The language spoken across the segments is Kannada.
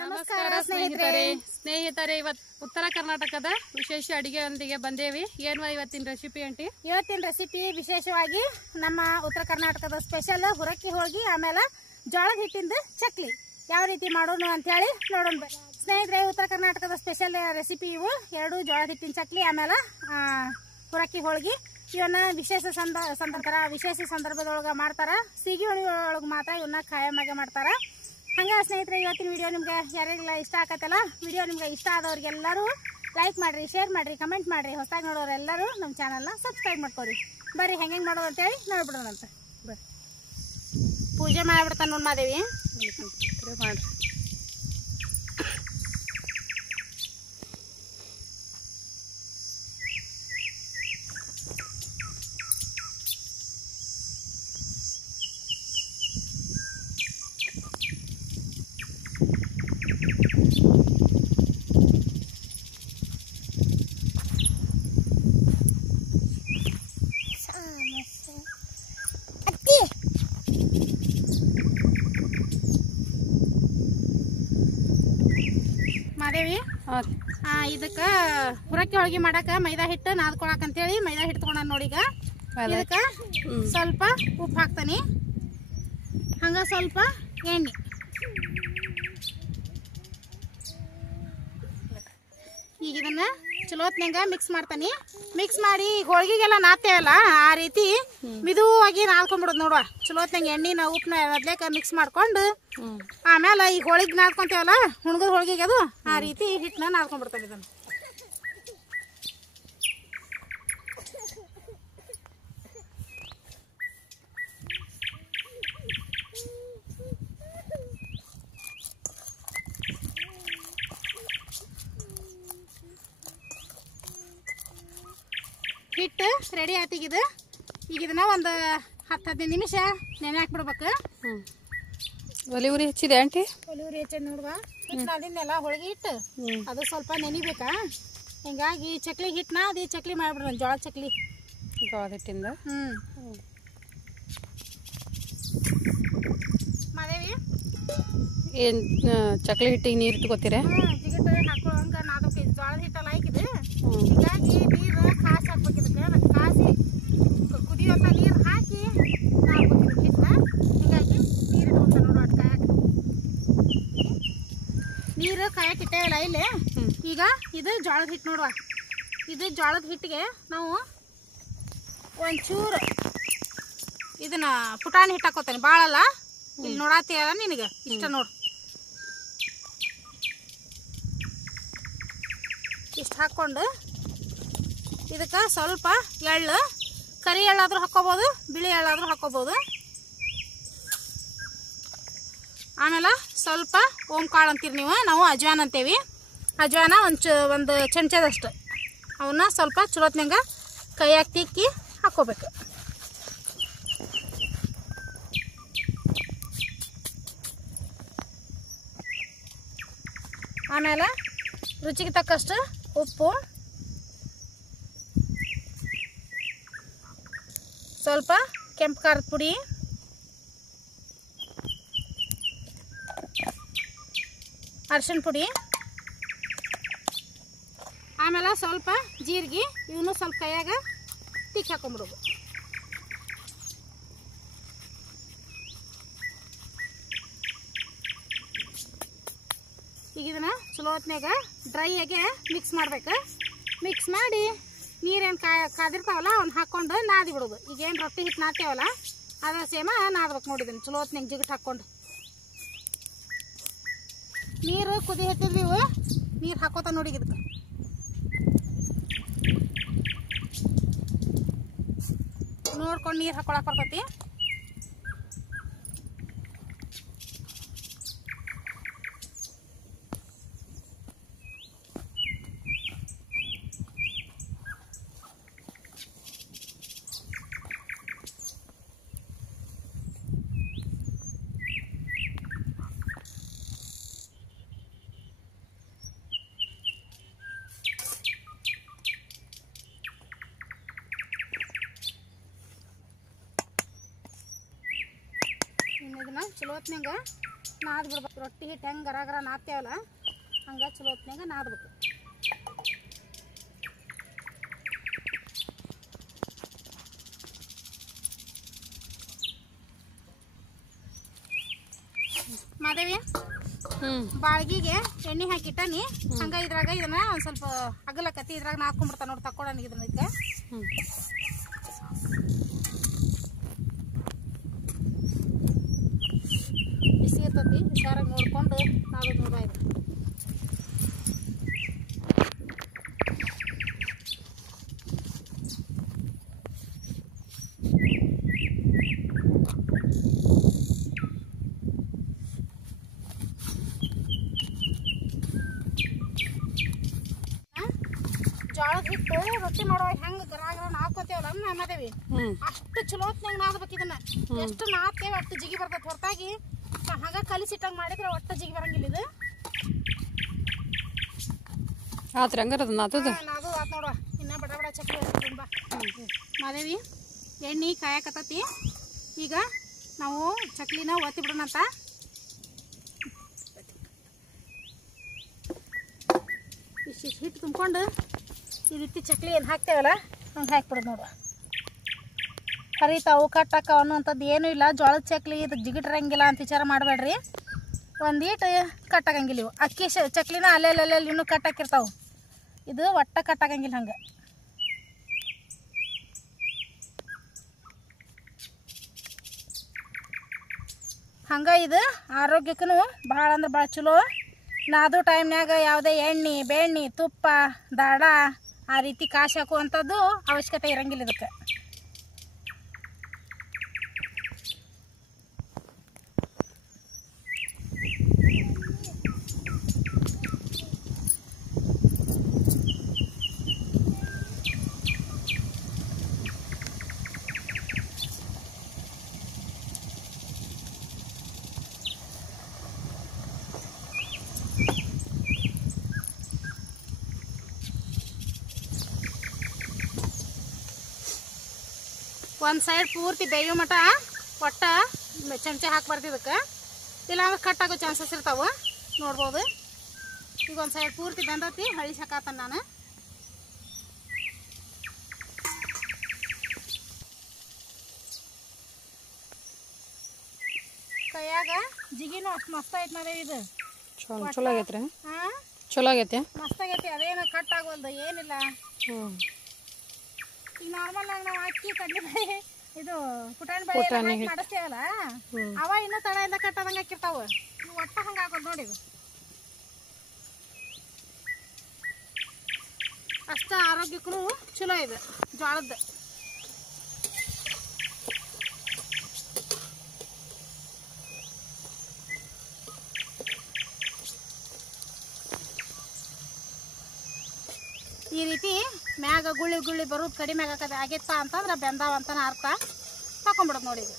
ನಮಸ್ಕಾರ ಸ್ನೇಹಿತರೆ ಇವತ್ತು ಉತ್ತರ ಕರ್ನಾಟಕದ ವಿಶೇಷ ಅಡಿಗೆಯೊಂದಿಗೆ ಬಂದೇವಿ. ಏನು ಇವತ್ತಿನ ರೆಸಿಪಿ ಆಂಟಿ? ಇವತ್ತಿನ ರೆಸಿಪಿ ವಿಶೇಷವಾಗಿ ನಮ್ಮ ಉತ್ತರ ಕರ್ನಾಟಕದ ಸ್ಪೆಷಲ್ ಹುರಕ್ಕಿ ಹೋಳಿಗೆ, ಆಮೇಲೆ ಜೋಳದ ಹಿಟ್ಟಿಂದ ಚಕ್ಲಿ ಯಾವ ರೀತಿ ಮಾಡೋಣ ಅಂತ ಹೇಳಿ ನೋಡೋಣ ಸ್ನೇಹಿತರೆ. ಉತ್ತರ ಕರ್ನಾಟಕದ ಸ್ಪೆಷಲ್ ರೆಸಿಪಿ ಇವು ಎರಡು, ಜೋಳದ ಹಿಟ್ಟಿನ ಚಕ್ಲಿ ಆಮೇಲೆ ಹುರಕ್ಕಿ ಹೋಳಿಗೆ. ಇವನ್ನ ವಿಶೇಷ ಸಂದರ್ಭದೊಳಗೆ ಮಾಡ್ತಾರ. ಸಿಗಿ ಒಳಗೆ ಮಾತ್ರ ಇವನ್ನ ಖಾಯಮಾಗೆ ಮಾಡ್ತಾರ. ಹಂಗ ಸ್ನೇಹಿತರೆ, ಇವತ್ತಿನ ವಿಡಿಯೋ ನಿಮ್ಗೆ ಯಾರಿಗೆಲ್ಲ ಇಷ್ಟ ಆಗತ್ತಲ್ಲ, ವಿಡಿಯೋ ನಿಮ್ಗೆ ಇಷ್ಟ ಆದವ್ರಿಗೆಲ್ಲರೂ ಲೈಕ್ ಮಾಡ್ರಿ, ಶೇರ್ ಮಾಡ್ರಿ, ಕಮೆಂಟ್ ಮಾಡ್ರಿ. ಹೊಸದಾಗಿ ನೋಡೋರೆಲ್ಲರೂ ನಮ್ಮ ಚಾನಲ್ನ ಸಬ್ಸ್ಕ್ರೈಬ್ ಮಾಡ್ಕೊರಿ. ಬರ್ರಿ ಹೆಂಗೆ ಮಾಡೋದು ಅಂತೇಳಿ ನೋಡ್ಬಿಡೋಣಂತ. ಬರ್ರಿ ಪೂಜೆ ಮಾಡಿಬಿಡ್ತಾನೆ ನೋಡಿ ಮಾದೇವಿ. ಮಾಡ್ರಿ ಮಾದೇವಿ. ಇದಕ್ಕ ಹುರಕ್ಕಿ ಹೋಳಿಗೆ ಮಾಡಾಕ ಮೈದಾ ಹಿಟ್ಟು ನಾದ್ಕೊಳಕ್ ಅಂತೇಳಿ ಮೈದಾ ಹಿಟ್ಟು ತಗೊಂಡ ನೋಡಿ. ಈಗ ಇದಕ್ಕ ಸ್ವಲ್ಪ ಉಪ್ಪು ಹಾಕ್ತಾನಿ, ಹಂಗ ಸ್ವಲ್ಪ ಎಣ್ಣೆ, ಈಗ ಇದನ್ನ ಚಲೋತ್ನಂಗ ಮಿಕ್ಸ್ ಮಾಡ್ತಾನಿ. ಮಿಕ್ಸ್ ಮಾಡಿ ಹೋಳಿಗೆಗೆಲ್ಲ ನಾದ್ತೇವಲ್ಲ ಆ ರೀತಿ ಮಿದುವಾಗಿ ನಾದ್ಕೊಂಡ್ಬಿಡೋದು ನೋಡುವ. ಚಲೋತ್ನಂಗ ಎಣ್ಣಿನ ಉಪ್ಪನ್ನ ಮೊದ್ಲೇಕ ಮಿಕ್ಸ್ ಮಾಡ್ಕೊಂಡು ಆಮೇಲೆ ಈ ಹೋಳಿಗೆ ನಾದ್ಕೊಂತೇವಲ್ಲ ಹುಣ್ಗದ ಹೋಳಿಗೆಗೆ ಅದು ಆ ರೀತಿ ಹಿಟ್ಟನ್ನ ನಾದ್ಕೊಂಡ್ಬಿಡ್ತಾನೆ. ಇದನ್ನು ಹಿಟ್ಟು ರೆಡಿ ಆಯ್ತಿಗಿದು. ಈಗ ಇದನ್ನ ಒಂದು 10-15 ನಿಮಿಷ ನೆನೆ ಹಾಕ್ಬಿಡ್ಬೇಕು. ಒಲಿ ಉರಿ ಹಚ್ಚಿದೆ ಆಂಟಿ? ಒಲಿ ಉರಿ ಹಚ್ಚಿ ನೋಡುವ. ಹಿಟ್ಟು ನಾದಿನೆಲ್ಲ ಹೋಳಿಗೆ ಹಿಟ್ಟು ಅದು ಸ್ವಲ್ಪ ನೆನಿಬೇಕಾ, ಹಿಂಗಾಗಿ ಚಕ್ಲಿ ಹಿಟ್ಟನ್ನ ಅದು ಚಕ್ಲಿ ಮಾಡ್ಬಿಡ್ರಿ, ಜೋಳದ ಚಕ್ಲಿ. ಜೋಳದ ಹಿಟ್ಟಿಂದ ಮಾದೇವಿ ಏನು ಚಕ್ಲಿ ಹಿಟ್ಟಿಗೆ ನೀರು ಇಟ್ಕೋತೀರ? ಜಿಗಿಟ್ಟು ಹಾಕೊಳ್ಳೋಂಗ ನಾದಕ್ಕೆ ಜೋಳದ ಹಿಟ್ಟಲ್ಲ ಹಾಕಿದೆ. ಹೀಗಾಗಿ ನೀರು ಕಾಸಿ ಹಾಕ್ಬೇಕು. ಇದಕ್ಕೆ ಕಾಸಿ ಕುದಿಯೋಂಥ ನೀರು ಹಾಕಿ ನಾದ್ಬೇಕು ಹಿಟ್ಟನ್ನ. ಹೀಗಾಗಿ ನೀರು ಇಟ್ಕೊಂತ ನೋಡು ಅಟ್ ಕಾಯಕ್ಕೆ. ನೀರು ಕಾಯಕ್ಕೆ ಇಟ್ಟೇವಲ್ಲ ಇಲ್ಲಿ. ಈಗ ಇದು ಜೋಳದ ಹಿಟ್ಟು ನೋಡುವ. ಇದು ಜೋಳದ ಹಿಟ್ಟಿಗೆ ನಾವು ಒಂಚೂರು ಇದನ್ನ ಪುಟಾಣಿ ಹಿಟ್ಟು ಹಾಕೋತಾನೆ, ಭಾಳಲ್ಲ. ಇಲ್ಲಿ ನೋಡಾತೀಯಲ್ಲ ನಿನಗೆ ಇಷ್ಟ ನೋಡು. ಇಷ್ಟು ಹಾಕ್ಕೊಂಡು ಇದಕ್ಕೆ ಸ್ವಲ್ಪ ಎಳ್ಳು, ಕರಿ ಎಳ್ಳಾದ್ರೂ ಹಾಕೋಬೋದು, ಬಿಳಿ ಎಳ್ಳಾದ್ರೂ ಹಾಕೋಬೋದು. ಆಮೇಲೆ ಸ್ವಲ್ಪ ಓಂಕಾಳು ಅಂತೀರಿ ನೀವು, ನಾವು ಅಜ್ವಾನ ಅಂತೇವಿ. ಅಜ್ವಾನ ಒಂದು ಚಮಚದಷ್ಟು ಅವನ್ನ ಸ್ವಲ್ಪ ಚಲೋತ್ನಂಗ ಕೈಯಾಗ ತಿಕ್ಕಿ ಹಾಕೋಬೇಕು. ಆಮೇಲೆ ರುಚಿಗೆ ತಕ್ಕಷ್ಟು ಉಪ್ಪು, ಸ್ವಲ್ಪ ಕೆಂಪು ಖಾರದ ಪುಡಿ, ಅರಿಶಿನ ಪುಡಿ, ಆಮೇಲೆ ಸ್ವಲ್ಪ ಜೀರಿಗೆ. ಇವನು ಸ್ವಲ್ಪ ಕೈಯಾಗ ತಿಕ್ಕಿ ಹಾಕೊಂಡ್ಬಿಡೋದು. ಈಗ ಇದನ್ನ ಚಲೋತ್ನಾಗ ಡ್ರೈ ಆಗಿ ಮಿಕ್ಸ್ ಮಾಡ್ಬೇಕು. ಮಿಕ್ಸ್ ಮಾಡಿ ನೀರೇನು ಕಾದಿರ್ತಾವಲ್ಲ ಅವ್ನ ಹಾಕ್ಕೊಂಡು ನಾದಿ ಬಿಡೋದು. ಈಗೇನು ರೊಟ್ಟಿ ಹಿಟ್ಟು ನಾದ್ತೇವಲ್ಲ ಅದ್ರ ಸೇಮ ನಾದ್ಬೇಕು ನೋಡಿದ್ದೀನಿ ಚಲೋತ್ನಾಗ ಜಿಗಿಟ್ ಹಾಕ್ಕೊಂಡು. ನೀರು ಕುದಿ ಹತ್ತಿದ್ದೀವಿ, ನೀರು ಹಾಕೋತ ನೋಡಿ. ಇದಕ್ಕೆ ನೋಡ್ಕೊಂಡು ನೀರು ಹಾಕೊಳಕ್ ಬರ್ತೈತಿ. ಇದನ್ನ ಚಲೋ ಹೊತ್ನ್ಯಾಗ ನಾದ್ ಬಿಡ್ಬೇಕು. ರೊಟ್ಟಿ ಹಿಟ್ಟು ಹೆಂಗೆ ಗರ ಗರ ನಾದ್ತೇವಲ್ಲ ಹಂಗೆ ಚಲೋ ಹೊತ್ನ್ಯಾಗ ನಾದ್ಬೇಕು. ಮಾದೇವಿ ಬಾಳ್ಗಿಗೆ ಎಣ್ಣೆ ಹಾಕಿಟ್ಟನಿ ಹಂಗ ಇದ್ರಾಗ ಇದನ್ನ ಒಂದ್ ಸ್ವಲ್ಪ ಅಗಲಕತ್ತಿ ಇದ್ರಾಗ ನಾದ್ಕೊಂಡ್ಬಿಡ್ತಾ ನೋಡಿ ತಕ್ಕೊಡೋಣ ಇದನ್ನ. ಇದಕ್ಕೆ ಬಿಸಿ ಇರ್ತತಿ ಹುಷಾರಾಗಿ ನೋಡ್ಕೊಂಡು ನಾದು ನೋಡ ಇದು. ಜೋಳದ ಹಿಟ್ಟು ರೊಟ್ಟಿ ಮಾಡುವಾಗ ಹೆಂಗೆ ಗರ ಗರ ನಾದ್ಕೋತೇವಲ್ಲ ಮಾದೇವಿ ಅಷ್ಟು ಚಲೋ ಹೊತ್ನಾಗ ನಾದ್ಬೇಕು. ಇದನ್ನ ಎಷ್ಟು ನಾದ್ತೇವೆ ಅಷ್ಟು ಜಿಗಿ ಬರ್ತೈತೆ. ಹೊರತಾಗಿ ಹಾಗ ಕಲಿಸಿಟ್ಟಂಗೆ ಮಾಡಿದ್ರೆ ಒಟ್ಟು ಜಿಗಿ ಬರಂಗಿಲ್ಲ. ಇದು ಆತ್ರಿ ಹಂಗಾರ ನಾದು ಆತ್ ನೋಡುವ. ಇನ್ನ ಬಡ ಬಡ ಚಕ್ಲಿ ತುಂಬ ಮಾದೇವಿ ಎಣ್ಣೆ ಕಾಯಕತ್ತತಿ. ಈಗ ನಾವು ಚಕ್ಲಿನ ಒತ್ತಿ ಬಿಡೋಣ ಅಂತ ಇಷ್ಟು ಹಿಟ್ಟು ತುಂಬ್ಕೊಂಡು ಈ ರೀತಿ ಚಕ್ಲಿ ಏನು ಹಾಕ್ತೇವಲ್ಲ ಹಂಗೆ ಹಾಕ್ಬಿಡೋದು ನೋಡುವ. ಹರಿತಾವು ಕಟ್ಟಕ್ಕ ಅನ್ನುವಂಥದ್ದು ಏನೂ ಇಲ್ಲ. ಜೋಳದ ಚಕ್ಲಿ ಇದು ಜಿಗಿಟ್ರಂಗಿಲ್ಲ ಅಂತ ವಿಚಾರ ಮಾಡಬೇಡ್ರಿ. ಒಂದೀಟು ಕಟ್ಟಾಗಂಗಿಲ್ಲ. ಇವು ಅಕ್ಕಿ ಚಕ್ಲಿನ ಅಲ್ಲೆಲ್ಲಿ ಇನ್ನೂ ಕಟ್ಟಾಕಿರ್ತಾವೆ. ಇದು ಒಟ್ಟ ಕಟ್ಟಾಗಂಗಿಲ್ಲ. ಹಂಗೆ ಹಂಗೆ ಇದು ಆರೋಗ್ಯಕ್ಕೂ ಭಾಳ ಅಂದ್ರೆ ಭಾಳ ಚಲೋ. ನಾದು ಟೈಮ್ನಾಗ ಯಾವುದೇ ಎಣ್ಣೆ ಬೆಣ್ಣೆ ತುಪ್ಪ ದಾಡ ಆ ರೀತಿ ಕಾಶಿ ಹಾಕುವಂಥದ್ದು ಅವಶ್ಯಕತೆ ಇರಂಗಿಲ್ಲ ಇದಕ್ಕೆ. ಒಂದು ಸೈಡ್ ಪೂರ್ತಿ ಬೇಯೋ ಮಟ ಒಟ್ಟ ಚಮಚ ಹಾಕ್ಬಾರ್ದು ಇದಕ್ಕೆ, ಇಲ್ಲಾಂದ್ರೆ ಕಟ್ಟಾಗೋ ಚಾನ್ಸಸ್ ಇರ್ತಾವೆ. ನೋಡ್ಬೋದು ಈಗ ಒಂದು ಸೈಡ್ ಪೂರ್ತಿ ಬೆಂದತಿ ಹಳಿ ಹಾಕತ್ತಾನ ನಾನು. ಕೈಯಾಗ ಜಿಗಿನೂ ಅಷ್ಟು ಮಸ್ತ್ ಐತೆ ಮಾದೇವಿ. ಇದು ಚಲೋ ಆಗೈತ್ರಿ. ಹಾಂ ಚಲೋ ಆಗೈತೆ, ಮಸ್ತ್ ಆಗೈತಿ. ಅದೇನು ಕಟ್ ಆಗೋಲ್ದು ಏನಿಲ್ಲ. ಈಗ ನಾರ್ಮಲ್ ಆಗಿ ನಾವು ಅಕ್ಕಿ ಕಡ್ಲೆಬೇಳೆ ಇದು ಪುಟಾಣಿ ಬೇಳೆ ಮಾಡಿಸ್ತೇವಲ್ಲ ಅವ ಇನ್ನೂ ತಳೆಯಿಂದ ಕಟ್ಟದಂಗೆ ಹಾಕಿರ್ತಾವ. ಇವು ಒಟ್ಟ ಹಂಗೆ ಹಾಕೋದು ನೋಡಿ. ಇದು ಅಷ್ಟ ಆರೋಗ್ಯಕ್ಕೂ ಚಲೋ ಇದೆ ಜೋಳದ್ದು. ಈ ರೀತಿ ಮ್ಯಾಗ ಗುಳ್ಳಿ ಗುಳ್ಳಿ ಬರೋದು ಕಡಿಮೆ ಆಗೈತ ಅಂತಂದ್ರೆ ಬೆಂದಾವ ಅಂತಾನ ಅರ್ಥ. ತಕೊಂಡ್ಬಿಡೋದು ನೋಡಿ. ಇದು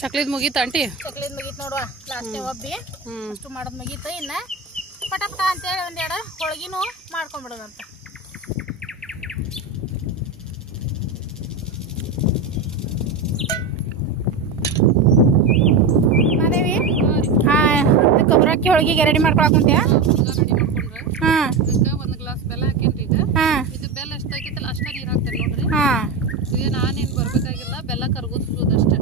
ಚಕ್ಲಿದ್ ಮುಗೀತ ಆಂಟಿ? ಚಕ್ಲಿದ್ ಮುಗೀತು ನೋಡುವ. ಲಾಸ್ಟ್ ಒಬ್ಬಿ ಅಷ್ಟು ಮಾಡೋದು ಮುಗೀತು. ಇನ್ನ ಪಟ ಪಟ ಅಂತೇಳಿ ಒಂದೆರಡು ಹೋಳಿಗೆನೂ ಮಾಡ್ಕೊಂಡ್ಬಿಡೋದಂತ. ಮಾದೇವಿ ಕೊಬ್ಬರಿ ಅಕ್ಕಿ ಹೋಳಿಗೆಗೆ ರೆಡಿ ಮಾಡ್ಕೊಳಕುಂತ್ಯಾ? ಹಾಂ ಒಂದು ಗ್ಲಾಸ್ ಬೆಲ್ಲ ಹಾಕೇನ್ರಿ. ಈಗ ಇದು ಬೆಲ್ಲ ಎಷ್ಟು ಹಾಕಿತ್ತಲ್ಲ ಅಷ್ಟೇ ನೀರು ಹಾಕ್ತಾರೆ ನೋಡ್ರಿ. ಈಗ ನಾನೇನು ಬರ್ಬೇಕಾಗಿಲ್ಲ, ಬೆಲ್ಲ ಕರ್ಗೋದು ಅಷ್ಟೇ.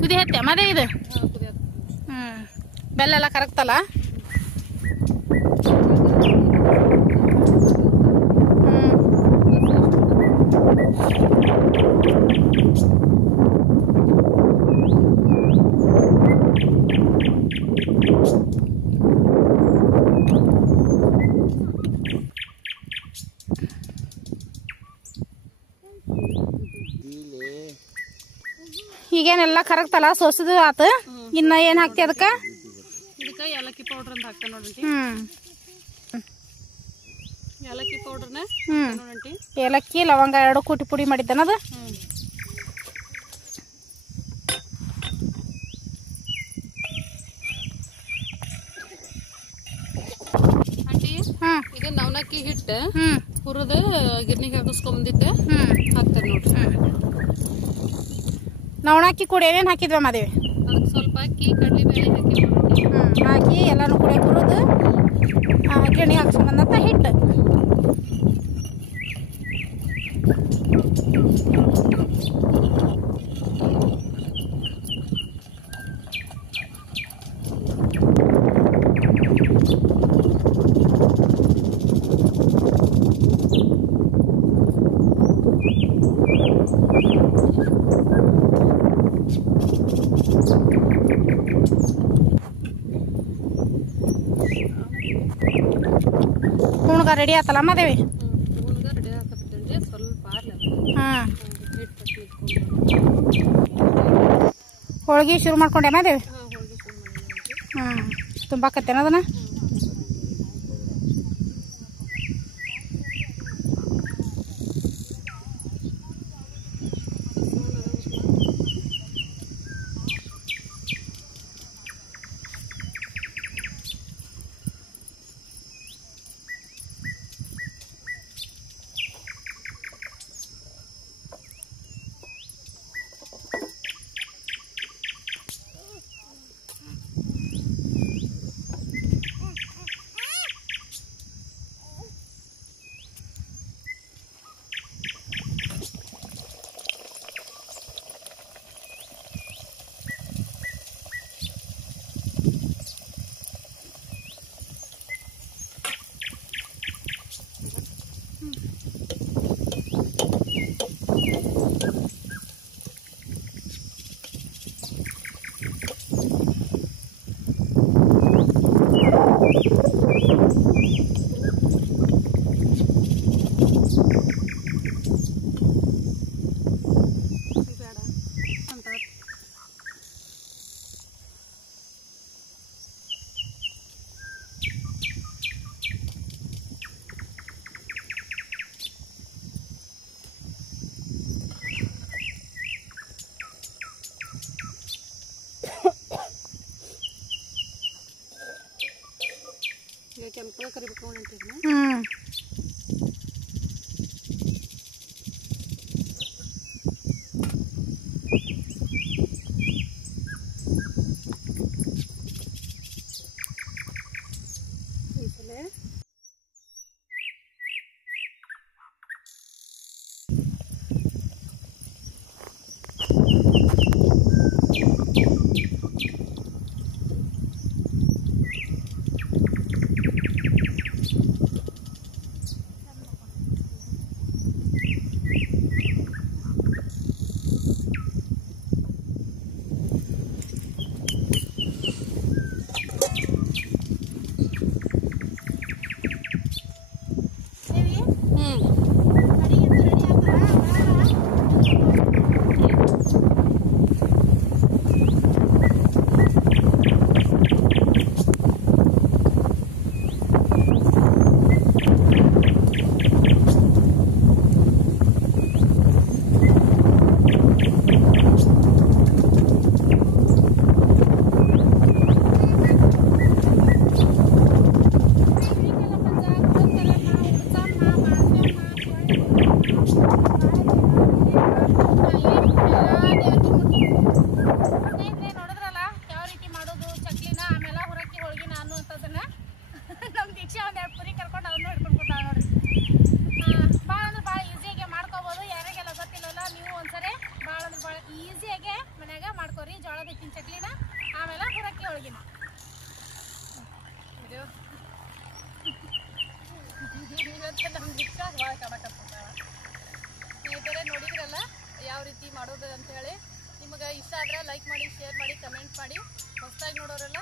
ಕುದಿ ಹತ್ತೆ ಮಾದೇವಿ ಇದು? ಬೆಲ್ಲ ಎಲ್ಲ ಕರಗ್ತಲ್ಲ. ಈಗೇನೆಲ್ಲ ಕರಗ್ತಲ್ಲ, ಸೋಸದು ಆತ. ಇನ್ನ ಏನ್ ಹಾಕ್ತಿ ಅದಕ್ಕ? ಇದಕ್ಕ ಏಲಕ್ಕಿ ಪೌಡರ್ ಅಂತ ಹಾಕ್ತಾನ ನೋಡ್ರಿ. ಏಲಕ್ಕಿ ಪೌಡರ್ನ ನೋಡ್ರಿ. ಏಲಕ್ಕಿ ಲವಂಗ 2 ಕೂಟಿ ಪುಡಿ ಮಾಡಿದ್ದಾನದ. ಆಂಟಿ ಇದು ನವನಕ್ಕಿ ಹಿಟ್ಟು ಹುರದ ಗಿರ್ನಿಗೆ ಹಾಕಿಸ್ಕೊಂಬಂದಿದ್ದೆ ಹಾಕ್ತಾರೆ ನೋಡ್ರಿ. ನವಣಕ್ಕಿ ಕೂಡ ಏನೇನು ಹಾಕಿದ್ವ ಮಾದೇವಿ? ಅದಕ್ಕೆ ಸ್ವಲ್ಪ ಅಕ್ಕಿ ಕಡಲೆಬೇಳೆ ಹಾಕಿ ಎಲ್ಲಾನು ಕೂಡ ಹುರಿದು ಗಿರ್ನಿಗೆ ಹಾಕ್ಸ್ಕೊಂಬಂದಂತ ಹಿಟ್ಟು. ರೆಡಿ ಆತಲ್ಲ ಮಾದೇವಿ? ರೆಡಿ ಹಾಕತ್ತೇನ್ರಿ. ಸ್ವಲ್ಪ ಹೋಳಿಗೆ ಶುರು ಮಾಡ್ಕೊಂಡೆ ಮಾದೇವಿ? ತುಂಬಾಕತ್ತೇನ ಅದನ್ನ? ಕೆಂಪು ಕರಿಬೇಕು ಅಂತೀವಿ. ಒಳಗಿನ ವಿಡಿಯೋ ನಮ್ಮ ದಿಕ್ಕ ಭಾಳ ಕಾಣಕತ್ತಾಳ. ಸ್ನೇಹಿತರೆ ನೋಡಿದ್ರಲ್ಲ ಯಾವ ರೀತಿ ಮಾಡೋದು ಅಂತ ಹೇಳಿ. ನಿಮಗೆ ಇಷ್ಟ ಆದ್ರೆ ಲೈಕ್ ಮಾಡಿ, ಶೇರ್ ಮಾಡಿ, ಕಮೆಂಟ್ ಮಾಡಿ. ಹೊಸದಾಗಿ ನೋಡೋರೆಲ್ಲ